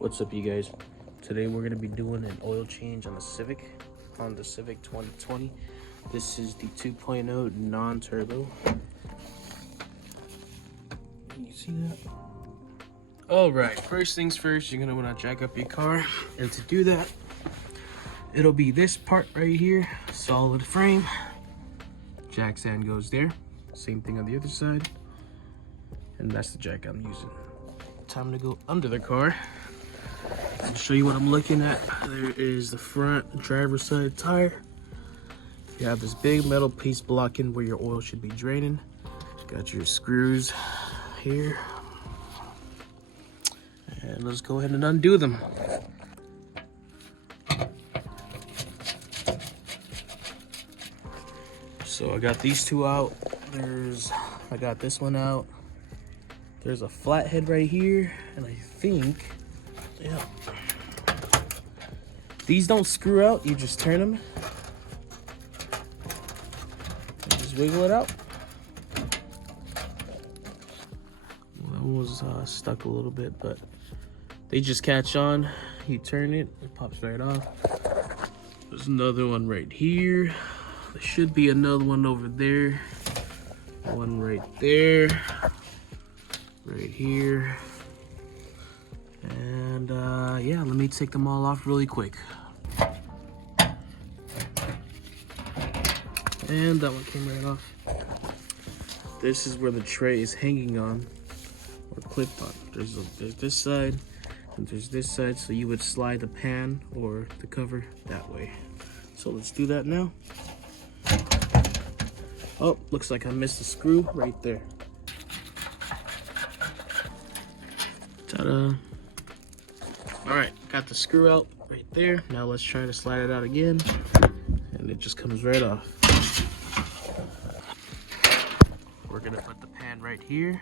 What's up, you guys? Today we're going to be doing an oil change on the Civic, 2020. This is the 2.0 non-turbo. Can you see that? Alright, first things first, you're going to want to jack up your car. And to do that, it'll be this part right here, solid frame. Jack stand goes there. Same thing on the other side. And that's the jack I'm using. Time to go under the car. I'll show you what I'm looking at. There is the front driver's side tire. You have this big metal piece blocking where your oil should be draining. Got your screws here. And let's go ahead and undo them. So I got these two out. I got this one out. There's a flathead right here, and I think, yeah. These don't screw out, you just turn them. And just wiggle it out. Well, that one was stuck a little bit, but they just catch on. You turn it, it pops right off. There's another one right here. There should be another one over there. One right there. Right here. And yeah, let me take them all off really quick. And that one came right off. This is where the tray is hanging on or clipped on. There's this side and there's this side, so you would slide the pan or the cover that way. So let's do that now. Oh, looks like I missed a screw right there. Ta-da. Alright, got the screw out right there. Now let's try to slide it out again. And it just comes right off. We're gonna put the pan right here.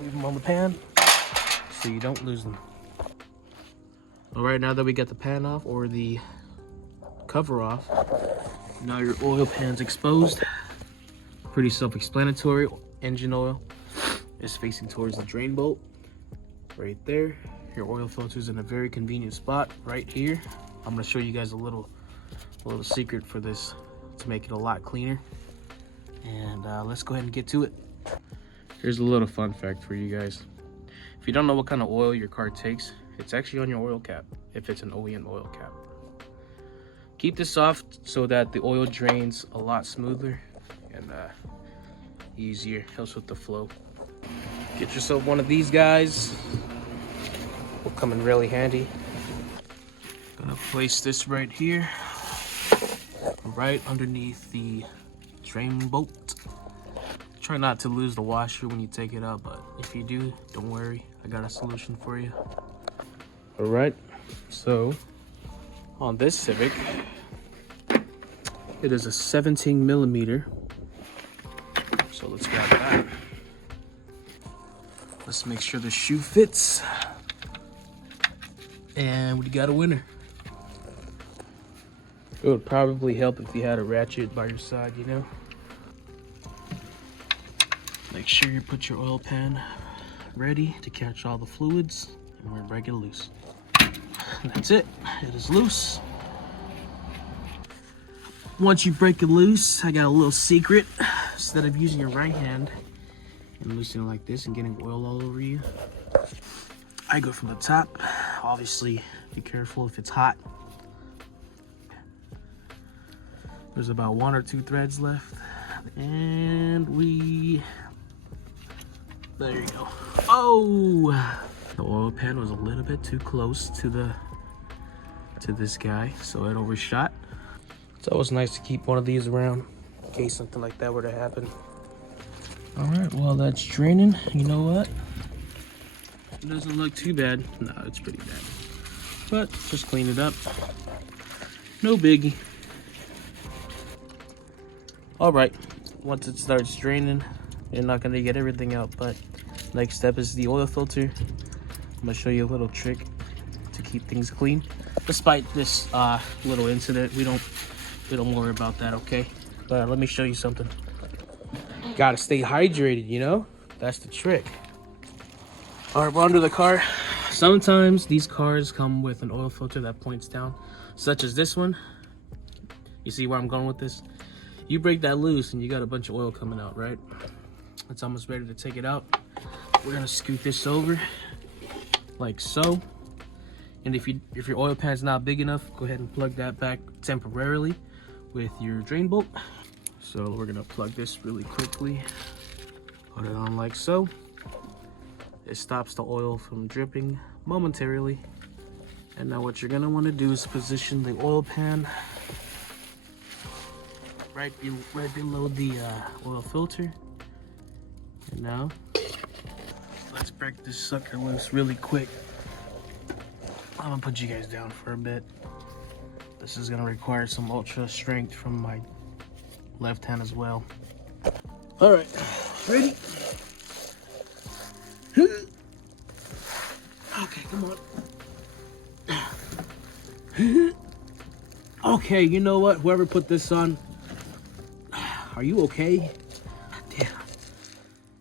Leave them on the pan so you don't lose them. Alright, now that we got the pan off or the cover off, now your oil pan's exposed. Pretty self-explanatory. Engine oil is facing towards the drain bolt right there. Your oil filter's in a very convenient spot right here. I'm going to show you guys a little secret for this to make it a lot cleaner. And let's go ahead and get to it. Here's a little fun fact for you guys. If you don't know what kind of oil your car takes, it's actually on your oil cap if it's an OEM oil cap. Keep this soft so that the oil drains a lot smoother and easier. Helps with the flow. Get yourself one of these guys. Will come in really handy. Gonna place this right here, right underneath the drain bolt. Try not to lose the washer when you take it out, but if you do, don't worry, I got a solution for you. All right, so on this Civic, it is a 17 millimeter. So let's grab that. Let's make sure the shoe fits. And we got a winner. It would probably help if you had a ratchet by your side, you know? Make sure you put your oil pan ready to catch all the fluids, and we're gonna break it loose. And that's it, it is loose. Once you break it loose, I got a little secret. Instead of using your right hand and loosening it like this and getting oil all over you, I go from the top. Obviously, be careful if it's hot. There's about 1 or 2 threads left. And there you go. Oh! The oil pan was a little bit too close to this guy, so it overshot. It's always nice to keep one of these around in case something like that were to happen. All right, well, that's draining. You know what? It doesn't look too bad. No, it's pretty bad. But just clean it up. No biggie. All right, once it starts draining, you're not gonna get everything out, but next step is the oil filter. I'm gonna show you a little trick to keep things clean. Despite this little incident, we don't worry about that, okay? But let me show you something. Gotta stay hydrated, you know? That's the trick. All right, we're under the car. Sometimes these cars come with an oil filter that points down, such as this one. You see where I'm going with this? You break that loose and you got a bunch of oil coming out, right? It's almost ready to take it out. We're gonna scoot this over like so. And if your oil pan's not big enough, go ahead and plug that back temporarily with your drain bolt. So we're gonna plug this really quickly. Put it on like so. It stops the oil from dripping momentarily. And now what you're gonna wanna do is position the oil pan right below the oil filter. And now, let's break this sucker loose really quick. I'm gonna put you guys down for a bit. This is gonna require some ultra strength from my left hand as well. All right, ready? Okay, come on. Okay, you know what? Whoever put this on, are you okay? Damn.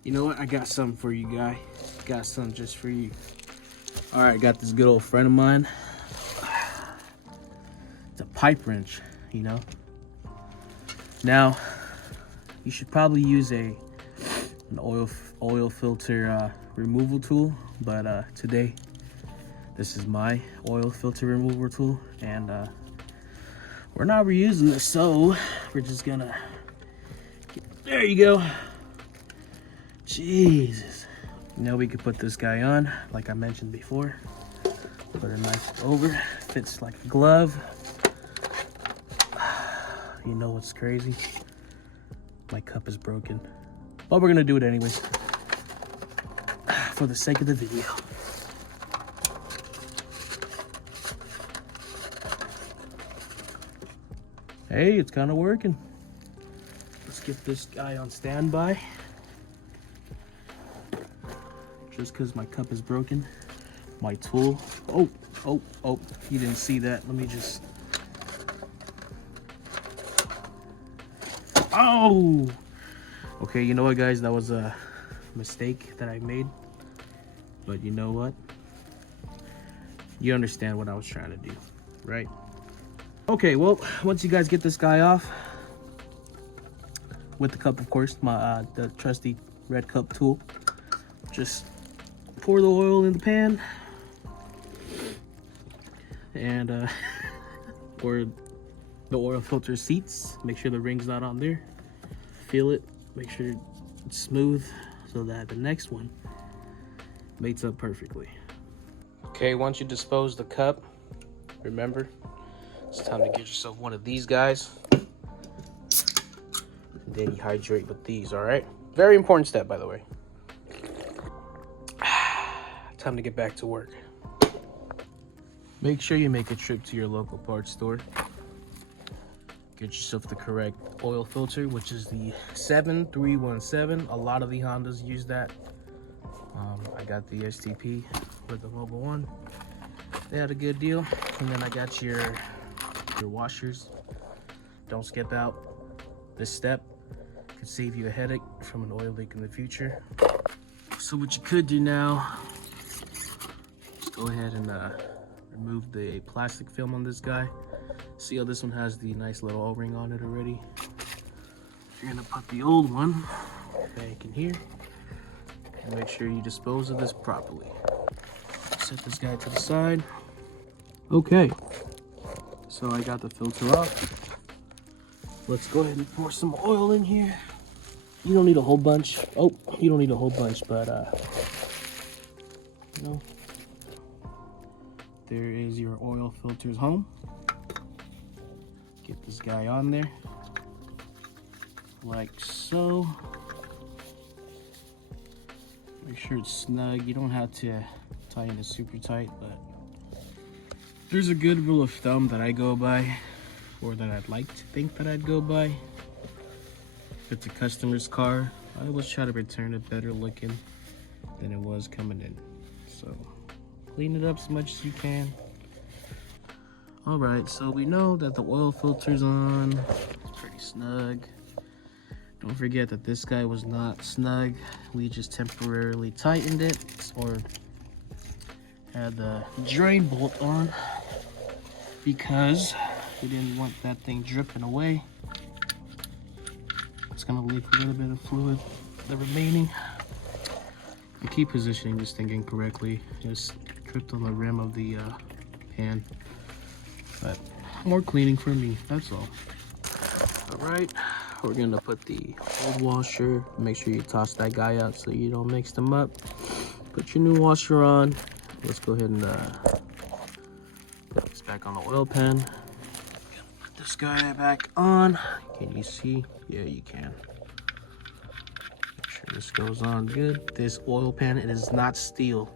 You know what? I got something for you, guy. Got something just for you. All right, got this good old friend of mine. It's a pipe wrench, you know. Now, you should probably use an oil filter removal tool, but today this is my oil filter removal tool, and we're not reusing this, so we're just gonna. There you go. Jesus. Now we could put this guy on, like I mentioned before. Put it nice over, fits like a glove. You know what's crazy? My cup is broken, but we're gonna do it anyways, for the sake of the video. Hey, it's kind of working. Let's get this guy on standby. Just because my cup is broken, my tool. Oh, you didn't see that. Let me just. Oh! Okay, you know what, guys? That was a mistake that I made. But you know what? You understand what I was trying to do, right? Okay, well, once you guys get this guy off, with the cup, of course, my the trusty red cup tool, just pour the oil in the pan, and pour the oil filter seats. Make sure the ring's not on there. Feel it. Make sure it's smooth so that the next one mates up perfectly. Okay, once you dispose the cup, remember, it's time to get yourself one of these guys. And then you hydrate with these, all right? Very important step, by the way. Time to get back to work. Make sure you make a trip to your local parts store. Get yourself the correct oil filter, which is the 7317. A lot of the Hondas use that. I got the STP with the Mobile One. They had a good deal. And then I got your washers. Don't skip out this step. Could save you a headache from an oil leak in the future. So what you could do now, just go ahead and remove the plastic film on this guy. See how this one has the nice little O-ring on it already. You're gonna put the old one back in here and make sure you dispose of this properly. Set this guy to the side. Okay, so I got the filter off. Let's go ahead and pour some oil in here. You don't need a whole bunch. Oh, you don't need a whole bunch, but you know, there is your oil filters home. Get this guy on there like so. Make sure it's snug. You don't have to tighten it super tight, but there's a good rule of thumb that I go by, or that I'd like to think that I'd go by. If it's a customer's car, I always try to return it better looking than it was coming in. So clean it up as much as you can. All right, so we know that the oil filter's on. It's pretty snug. Don't forget that this guy was not snug. We just temporarily tightened it or had the drain bolt on because we didn't want that thing dripping away. It's gonna leak a little bit of fluid, the remaining. I keep positioning this thing incorrectly. Just dripped on the rim of the pan. But more cleaning for me, that's all. All right, we're gonna put the old washer. Make sure you toss that guy out so you don't mix them up. Put your new washer on. Let's go ahead and put this back on the oil pan. Put this guy back on. Can you see? Yeah, you can. Make sure this goes on good. This oil pan, it is not steel.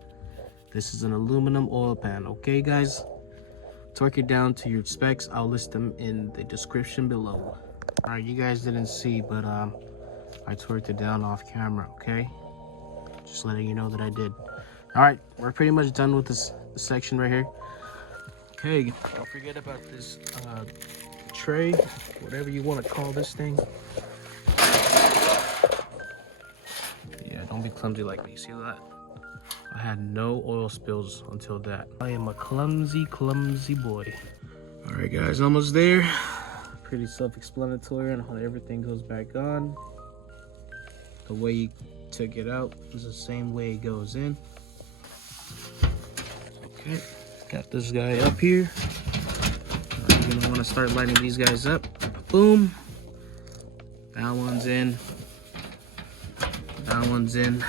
This is an aluminum oil pan, okay, guys? Torque it down to your specs. I'll list them in the description below. All right, you guys didn't see, but I torqued it down off camera, okay? Just letting you know that I did. All right, we're pretty much done with this section right here. Okay, don't forget about this tray, whatever you want to call this thing. Yeah, don't be clumsy like me. See that? I had no oil spills until that. I am a clumsy, clumsy boy. All right, guys, almost there. Pretty self-explanatory on how everything goes back on. The way you took it out is the same way it goes in. Okay, got this guy up here. You're gonna want to start lighting these guys up. Boom. That one's in. That one's in.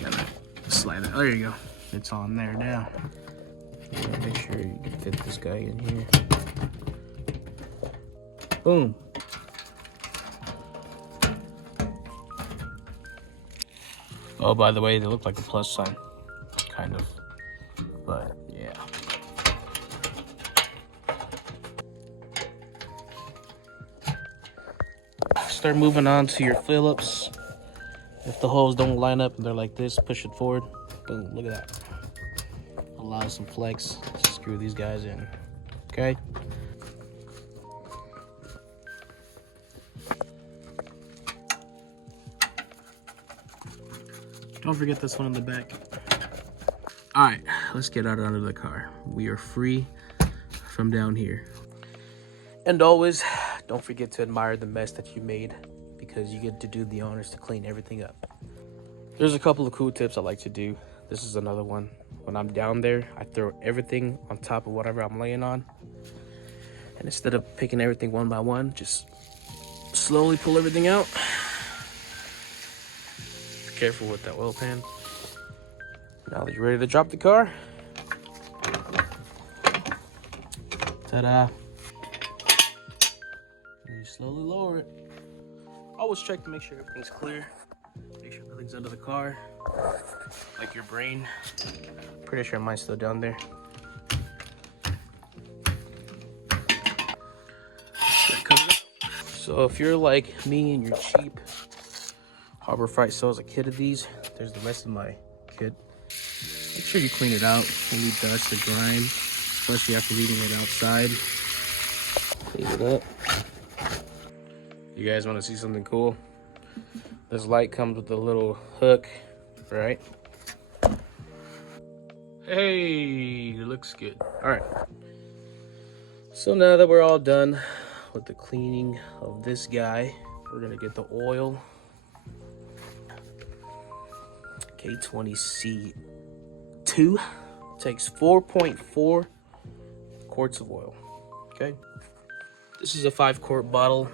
Gotta slide it. There you go. It's on there now. Make sure you can fit this guy in here. Boom. Oh, by the way, they look like a plus sign. Kind of. But, yeah. Start moving on to your Phillips. If the holes don't line up and they're like this, push it forward. Boom, look at that. Allow some flex to screw these guys in. Okay? Don't forget this one in the back. All right, let's get out of the car. We are free from down here. And always, don't forget to admire the mess that you made because you get to do the honors to clean everything up. There's a couple of cool tips I like to do. This is another one. When I'm down there, I throw everything on top of whatever I'm laying on. And instead of picking everything one by one, just slowly pull everything out. Be careful with that oil pan. Now that you're ready to drop the car. Ta-da. And you slowly lower it. Always check to make sure everything's clear. Make sure nothing's under the car. Like your brain. Pretty sure mine's still down there. So if you're like me and you're cheap, Harbor Freight sells a kit of these. There's the rest of my kit. Make sure you clean it out. Any dust or grime, especially after leaving it outside. Clean it up. You guys want to see something cool? This light comes with a little hook, right? Hey, it looks good. All right. So now that we're all done with the cleaning of this guy, we're gonna get the oil. K20C2 takes 4.4 quarts of oil. Okay. This is a 5-quart bottle.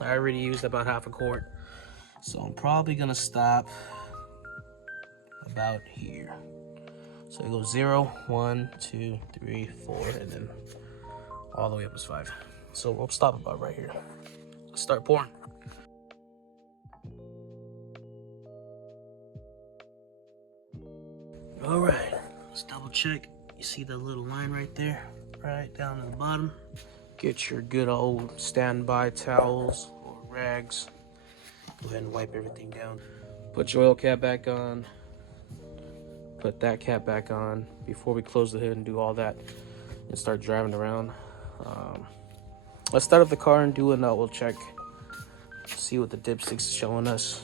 I already used about half a quart. So I'm probably gonna stop about here. So it goes 0, 1, 2, 3, 4, and then all the way up is 5. So we'll stop about right here. Let's start pouring. All right, let's double check. You see the little line right there, right down at the bottom? Get your good old standby towels or rags. Go ahead and wipe everything down. Put your oil cap back on. Put that cap back on before we close the hood and do all that and start driving around. Let's start up the car and do an oil check. See what the dipstick's showing us.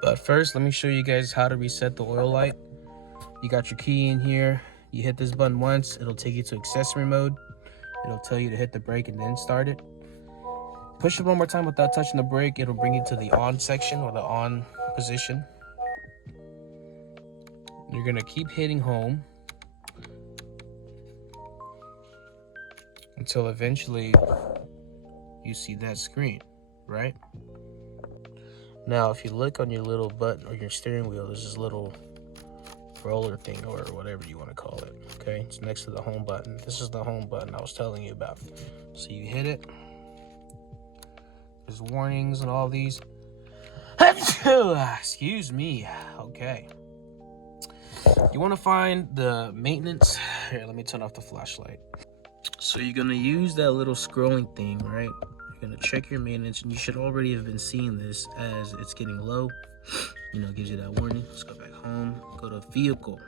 But first, let me show you guys how to reset the oil light. You got your key in here. You hit this button once, it'll take you to accessory mode. It'll tell you to hit the brake and then start it. Push it one more time without touching the brake. It'll bring you to the on section or the on position. You're gonna keep hitting home until eventually you see that screen, right? Now, if you look on your little button or your steering wheel, there's this little roller thing or whatever you want to call it. Okay, it's next to the home button. This is the home button I was telling you about. So you hit it. There's warnings and all these. Excuse me. Okay. You want to find the maintenance. Here, let me turn off the flashlight. So you're going to use that little scrolling thing, right? You're going to check your maintenance, and you should already have been seeing this as it's getting low. You know, it gives you that warning. Let's go back home, go to vehicle,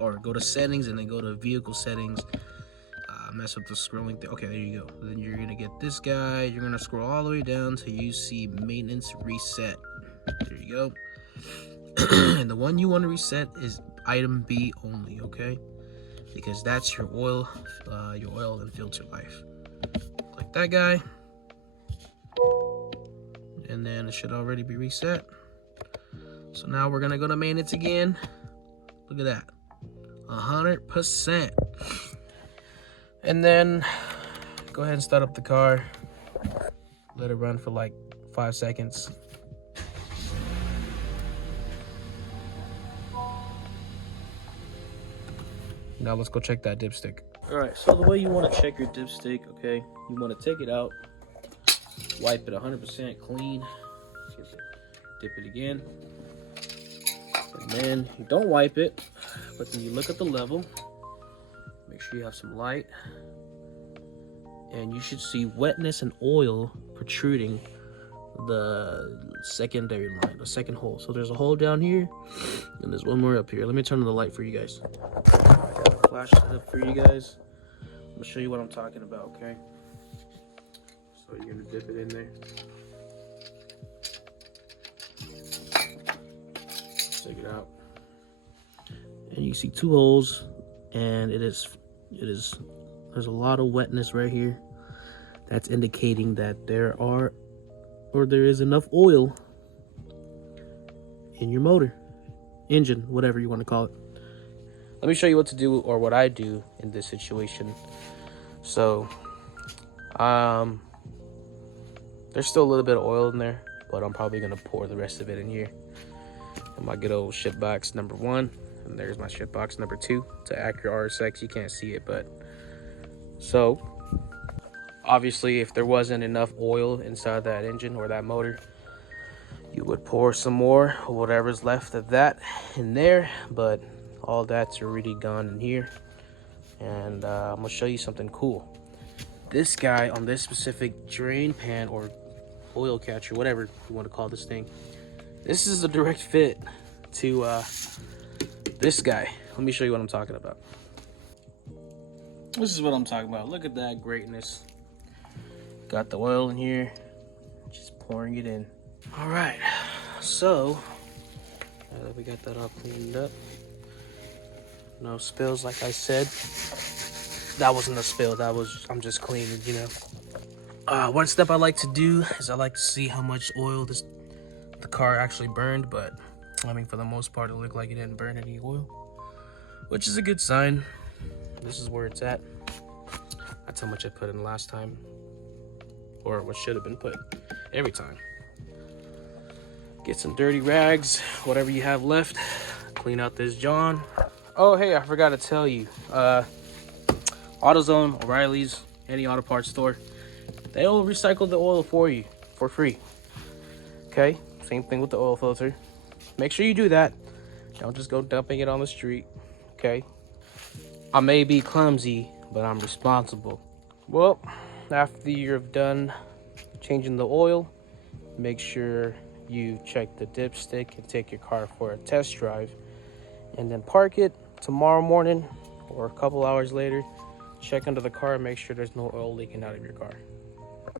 or go to settings, and then go to vehicle settings. Mess with the scrolling thing. Okay, there you go. Then you're going to get this guy. You're going to scroll all the way down till you see maintenance reset. There you go. And the one you want to reset is item B only, okay? Because that's your oil and filter life. Click that guy. And then it should already be reset. So now we're gonna go to maintenance again. Look at that, 100%. And then go ahead and start up the car. Let it run for like 5 seconds. Now let's go check that dipstick. All right, so the way you want to check your dipstick, okay, you want to take it out, wipe it 100% clean, dip it again, and then you don't wipe it, but then you look at the level, make sure you have some light, and you should see wetness and oil protruding the secondary line, the second hole. So there's a hole down here, and there's one more up here. Let me turn on the light for you guys. I got a flashlight up for you guys. I'm gonna show you what I'm talking about, okay? So you're gonna dip it in there. Take it out. And you see 2 holes, and there's a lot of wetness right here. That's indicating that there is enough oil in your motor, engine, whatever you want to call it. Let me show you what to do, or what I do in this situation. So, there's still a little bit of oil in there, but I'm probably gonna pour the rest of it in here. In my good old ship box number 1, and there's my ship box number 2. It's an Acura RSX. You can't see it, but so obviously, if there wasn't enough oil inside that engine or that motor, you would pour some more, or whatever's left of that in there, but all that's already gone in here. And I'm gonna show you something cool. This guy on this specific drain pan or oil catcher, whatever you want to call this thing, this is a direct fit to this guy. Let me show you what I'm talking about. This is what I'm talking about. Look at that greatness. Got the oil in here, just pouring it in. All right, so now that we got that all cleaned up, no spills, like I said. That wasn't a spill, I'm just cleaning, you know. One step I like to do is I like to see how much oil the car actually burned, but I mean, for the most part, it looked like it didn't burn any oil, which is a good sign. This is where it's at. That's how much I put in last time, or what should have been put every time. Get some dirty rags, whatever you have left, clean out this John. Oh, hey, I forgot to tell you, AutoZone, O'Reilly's, any auto parts store, they'll recycle the oil for you for free. Okay, same thing with the oil filter. Make sure you do that. Don't just go dumping it on the street. Okay, I may be clumsy, but I'm responsible. Well, after you're done changing the oil, make sure you check the dipstick and take your car for a test drive, and then park it tomorrow morning or a couple hours later check under the car and make sure there's no oil leaking out of your car.